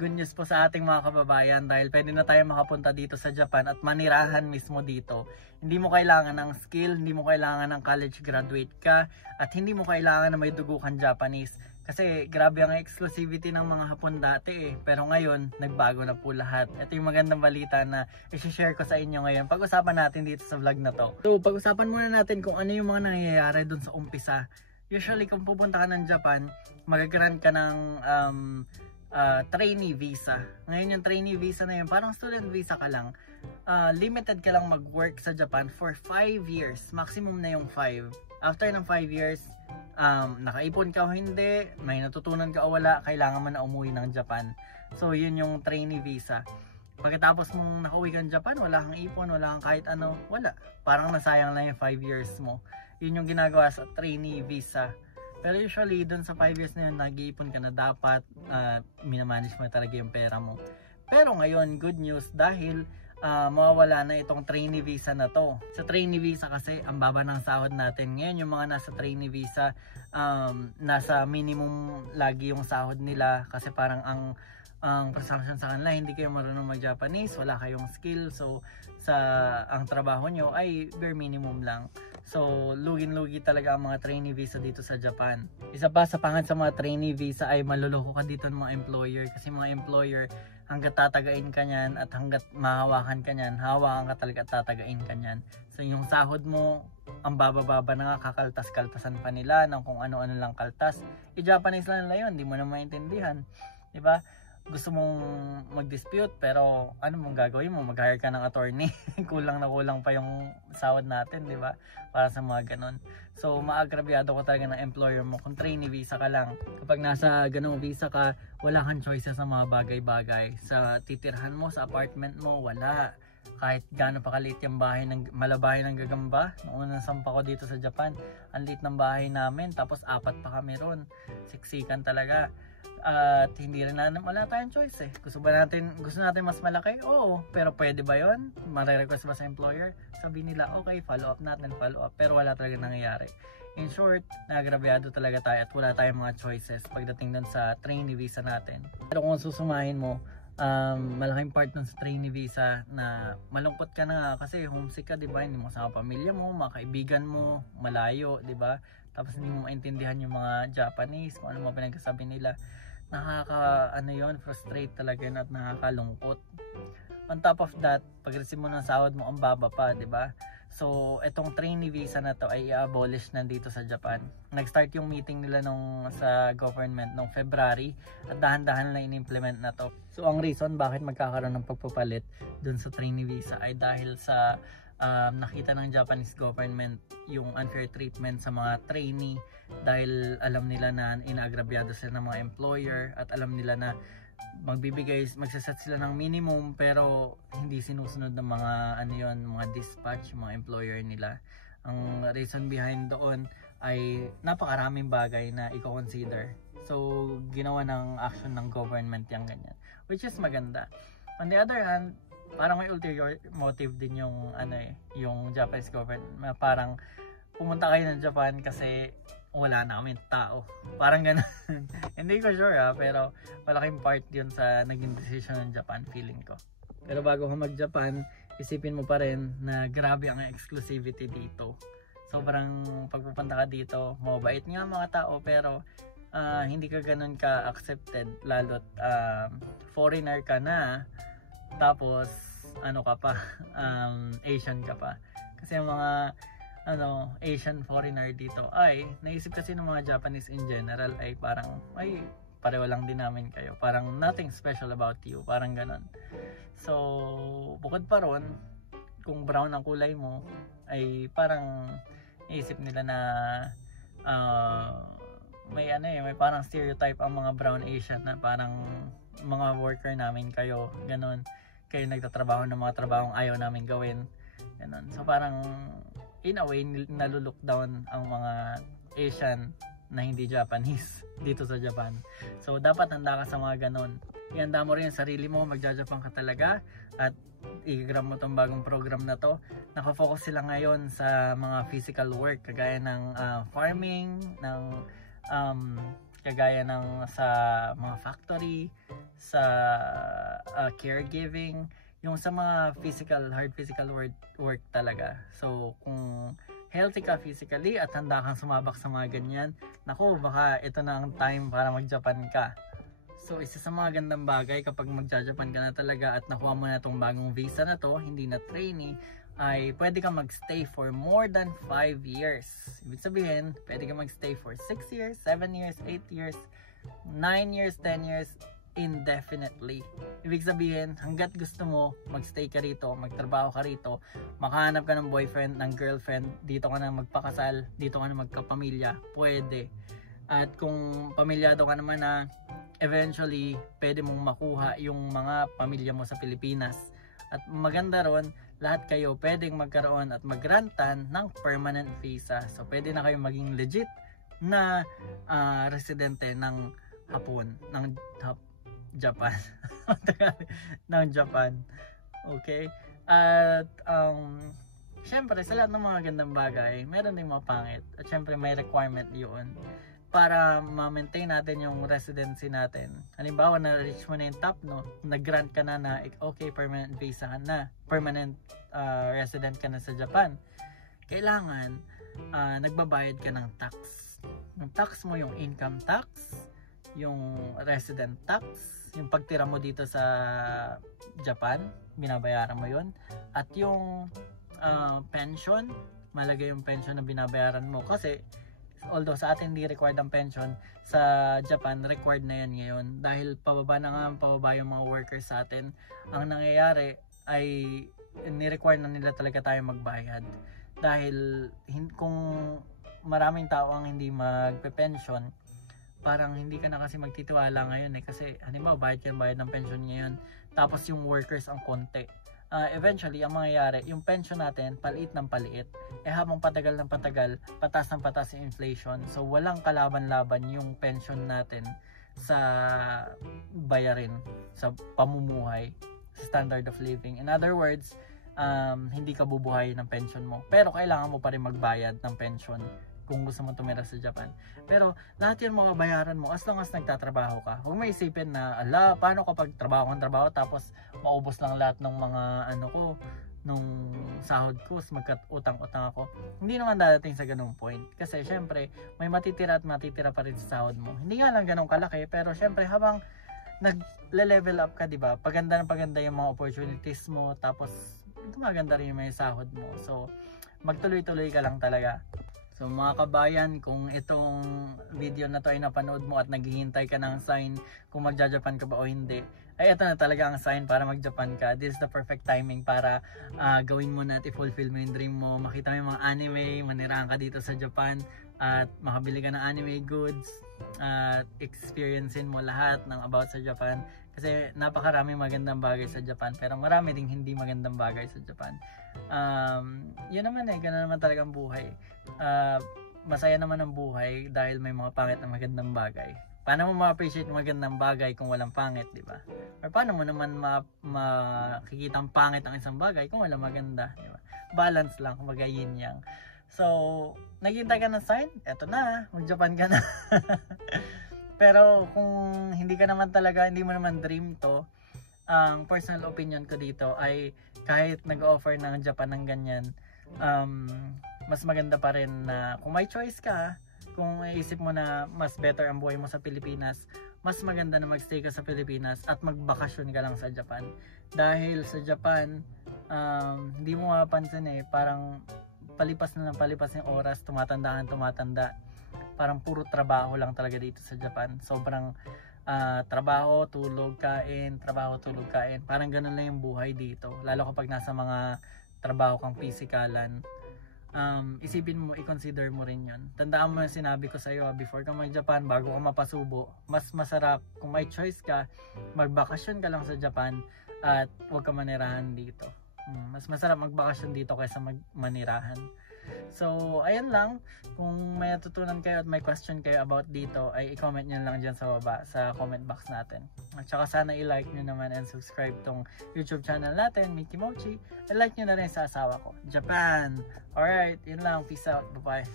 good news po sa ating mga kababayan dahil pwede na tayo makapunta dito sa Japan at manirahan mismo dito. Hindi mo kailangan ng skill, hindi mo kailangan ng college graduate ka, at hindi mo kailangan na may dugo kang Japanese. Kasi grabe ang exclusivity ng mga Hapon dati pero ngayon nagbago na po lahat. Ito yung magandang balita na i-share ko sa inyo ngayon. Pag-usapan natin dito sa vlog na to. So pag-usapan muna natin kung ano yung mga nangyayari dun sa umpisa. Usually kung pupunta ka ng Japan, mag-grant ka ng trainee visa. Ngayon yung trainee visa na yun, parang student visa ka lang. Limited ka lang mag-work sa Japan for 5 years. Maximum na yung 5. After ng 5 years, nakaipon ka o hindi, may natutunan ka o wala, kailangan mo na umuwi ng Japan. So yun yung trainee visa. Pagkatapos mong nakauwi kang Japan, wala kang ipon, wala kang kahit ano, wala. Parang nasayang lang yung 5 years mo. Yun yung ginagawa sa trainee visa. Pero usually dun sa 5 years na yun, nag-iipon ka na dapat, minamanage mo talaga yung pera mo. Pero ngayon, good news dahil mawawala na itong trainee visa na to. Sa trainee visa kasi ang baba ng sahod natin. Ngayon yung mga nasa trainee visa, nasa minimum lagi yung sahod nila kasi parang ang presumption sa kanila, hindi kayo marunong mag-Japanese, wala kayong skill, so ang trabaho nyo ay bare minimum lang. So lugin-lugi talaga ang mga trainee visa dito sa Japan. Isa pa sa pangit sa mga trainee visa ay maluloko ka dito ng mga employer, kasi mga employer hanggat tatagain ka nyan at hanggat mahawakan ka nyan, hawakan ka talaga at tatagain ka nyan. So yung sahod mo, ang baba-baba na nga, kakaltas-kaltasan pa nila ng kung ano-ano lang kaltas. I-Japanese lang nila yun, hindi mo na maintindihan. Diba? Gusto mong mag-dispute pero ano mong gagawin mo? Mag-hire ka ng attorney. Kulang na kulang pa yung sahod natin, diba? Para sa mga ganon. So maagrabyado ko talaga ng employer mo kung trainee visa ka lang. Kapag nasa ganong visa ka, wala kang choices sa mga bagay-bagay. Sa titirhan mo, sa apartment mo, wala. Kahit gaano pa kaliit yung bahay malabahay ng gagamba. Noong unang sampa ko dito sa Japan, ang liit ng bahay namin, tapos 4 pa kami ron. Siksikan talaga. At hindi rin wala tayong choice gusto natin mas malaki? Oo, pero pwede ba yun? Mare-request ba sa employer? Sabi nila, okay, follow up natin, follow up, pero wala talaga nangyayari. In short, nagrabyado talaga tayo at wala tayong mga choices pagdating dun sa trainee visa natin. Pero kung susumahin mo, malaking part nun sa trainee visa na malungkot ka na kasi homesick ka, diba? Hindi mo kasama pamilya mo, mga kaibigan mo, malayo, diba? Tapos hindi mo maintindihan yung mga Japanese, kung ano mga pinagsasabi nila. Frustrate talaga yun at nakakalungkot. On top of that, pag receive mo ng sahod mo, ang baba pa, diba? So, itong trainee visa na to ay i-abolish na dito sa Japan. Nag-start yung meeting nila sa government nung February at dahan-dahan lang in-implement na to. So, ang reason bakit magkakaroon ng pagpapalit dun sa trainee visa ay dahil sa nakita ng Japanese government yung unfair treatment sa mga trainee dahil alam nila na inaagrabyado sila ng mga employer at alam nila na magsaset sila ng minimum pero hindi sinusunod ng mga mga dispatch, mga employer nila. Ang reason behind doon ay napakaraming bagay na i-consider. So ginawa ng action ng government yung ganyan, which is maganda. On the other hand, parang may ulterior motive din yung yung Japanese government. Parang pumunta kayo ng Japan kasi wala na kami tao. Parang ganun. Hindi ko sure pero malaking part yun sa naging decision ng Japan, feeling ko. Pero bago ka mag-Japan, isipin mo pa rin na grabe ang exclusivity dito. Sobrang pagpupunta ka dito, mabait nga mga tao pero hindi ka ganun ka accepted, lalo't foreigner ka na. Tapos ka pa, Asian ka pa. Kasi ang mga Asian foreigner dito ay naisip kasi ng mga Japanese in general ay parang pareho lang din namin kayo, parang nothing special about you, parang ganon. So bukod pa ron, kung brown ang kulay mo ay parang naisip nila na may parang stereotype ang mga brown Asian na parang mga worker namin kayo, ganon. Kayo nagtatrabaho ng mga trabahong ayaw namin gawin, ganon. So parang in a way naluluck down ang mga Asian na hindi Japanese dito sa Japan. So dapat handa ka sa mga ganon. Ihanda mo rin ang sarili mo, magja-Japan ka talaga at i-grab mo tong bagong program na to. Nakafocus sila ngayon sa mga physical work kagaya ng farming, ng kagaya ng sa mga factory, sa caregiving, yung sa mga hard physical work talaga. So kung healthy ka physically at handa kang sumabak sa mga ganyan, naku, baka ito na ang time para mag-Japan ka. So isa sa mga gandang bagay kapag magja-Japan ka na talaga at nakuha mo na itong bagong visa na to, hindi na trainee, ay pwede kang magstay for more than 5 years. Ibig sabihin, pwede kang magstay for 6 years, 7 years, 8 years, 9 years, 10 years, indefinitely. Ibig sabihin, hanggat gusto mo, magstay ka rito, magtrabaho ka rito, makahanap ka ng boyfriend, ng girlfriend, dito ka na magpakasal, dito ka na magkapamilya, pwede. At kung pamilyado ka naman na, eventually, pwede mong makuha yung mga pamilya mo sa Pilipinas. At maganda ron, lahat kayo pwedeng magkaroon at magrantan ng permanent visa. So, pwede na kayo maging legit na residente ng Japan. ng Japan. Okay? At, syempre, sa lahat ng mga gandang bagay, meron ding mga pangit. At syempre, may requirement yun para ma-maintain natin yung residency natin. Halimbawa, na-reach mo na yung top, no? Nag-grant ka na okay, permanent visa ka na, permanent resident ka na sa Japan. Kailangan, nagbabayad ka ng tax. Yung tax mo, yung income tax, yung resident tax, yung pagtira mo dito sa Japan, binabayaran mo yun. At yung pension, malagay yung pension na binabayaran mo. Kasi, although sa atin hindi required ang pension, sa Japan required na yan ngayon dahil pababa yung mga workers sa atin. Ang nangyayari ay ni-require na nila talaga tayo magbayad dahil kung maraming tao ang hindi magpe-pension, parang hindi ka na kasi magtitiwala ngayon kasi halimbawa bayad ng pension ngayon tapos yung workers ang konti. Eventually, ang mangyayari, yung pension natin, paliit ng paliit. Habang patagal ng patagal, patas ng patas yung inflation. So, walang kalaban-laban yung pension natin sa bayarin, sa pamumuhay, sa standard of living. In other words, hindi ka bubuhay ng pension mo. Pero kailangan mo pa rin magbayad ng pension kung gusto mo tumira sa Japan. Pero lahat yan mababayaran mo as long as nagtatrabaho ka. Huwag may isipin na, paano kapag trabaho tapos maubos lang lahat ng mga nung sahod ko, magkatutang-utang ako. Hindi naman dadating sa ganung point. Kasi syempre, may matitira at matitira pa rin sa sahod mo. Hindi nga lang ganun kalaki, pero syempre habang nagle-level up ka, di ba? Paganda yung mga opportunities mo, tapos gumaganda rin yung may sahod mo. So, magtuloy-tuloy ka lang talaga. So mga kabayan, kung itong video na to ay napanood mo at naghihintay ka ng sign kung magja-Japan ka ba o hindi, ay ito na talaga ang sign para mag-Japan ka. This is the perfect timing para gawin mo na at i-fulfill mo yung dream mo. Makita mo yung mga anime, manirahan ka dito sa Japan at makabili ka ng anime goods at experiencein mo lahat ng about sa Japan. Kasi napakaraming magandang bagay sa Japan pero marami ding hindi magandang bagay sa Japan. Yun naman gano'n naman talagang buhay. Masaya naman ang buhay dahil may mga pangit na magandang bagay. Paano mo ma-appreciate magandang bagay kung walang pangit, di ba? Or paano mo naman makikita ang pangit ang isang bagay kung walang maganda, di ba? Balance lang, kumbaga yin yang. So, naghihintay ka ng sign? Eto na, mag-Japan ka na. Pero kung hindi mo naman dream to, ang personal opinion ko dito ay kahit nag-offer ng Japan ng ganyan, mas maganda pa rin na kung may choice ka, kung iisip mo na mas better ang buhay mo sa Pilipinas, mas maganda na magstay ka sa Pilipinas at magbakasyon ka lang sa Japan. Dahil sa Japan, hindi mo mapapansin parang palipas yung oras, tumatanda. Parang puro trabaho lang talaga dito sa Japan. Sobrang trabaho, tulog, kain. Parang ganun lang yung buhay dito. Lalo kapag nasa mga trabaho kang pisikalan. Isipin mo, i-consider mo rin yun. Tandaan mo yung sinabi ko sa iyo, before ka mag-Japan, bago ka mapasubo, mas masarap kung may choice ka, magbakasyon ka lang sa Japan at huwag ka manirahan dito. Mas masarap magbakasyon dito kaysa manirahan. So, ayan lang. Kung may natutunan kayo at may question kayo about dito, ay i-comment nyo lang dyan sa baba, sa comment box natin. At saka sana i-like nyo naman and subscribe tong YouTube channel natin, Mickey Mochi. And like nyo na rin sa asawa ko, Japan. Alright, yun lang. Peace out. Bye-bye.